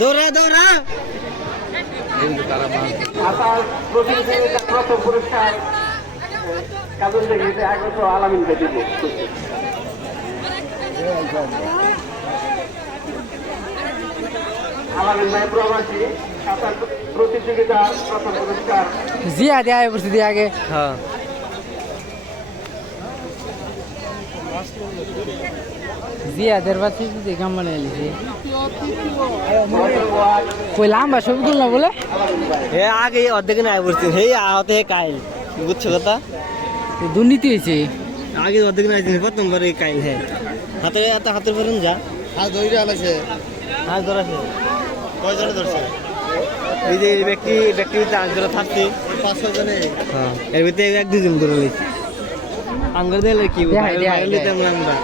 দৌড়া দৌড়া প্রথম পুরস্কার কাজল থেকে 1100 আলামিনকে দিব। আলামিন ভাই প্রবাসী সাঁতার প্রতিযোগিতার প্রথম পুরস্কার জিয়া দেয় বসে দিয়ে আগে। হ্যাঁ জিয়া দেড়বাতি যদি গাম বানিয়ে লিখি কই লাম্বা ছবিগুলো না বলে হে আগে অর্ধেক না পড়ছি হে আহতে হে কাইল বুঝছো কথা দুর্নীতি হয়েছে আগে অর্ধেক না প্রথমবার এই কাইল হ্যাঁ হাতে হাতের পরে যা হাত ধরে আলাছে হাত ধরাছে কয়জন ধরছে এই যে ব্যক্তি হাত ধরে থাকছে 500 জনে। হ্যাঁ এর ভিতরে এক দুজন ধরে লইছে আঙ্গুর দিলে কি দেখাই, দেখাই, আমরা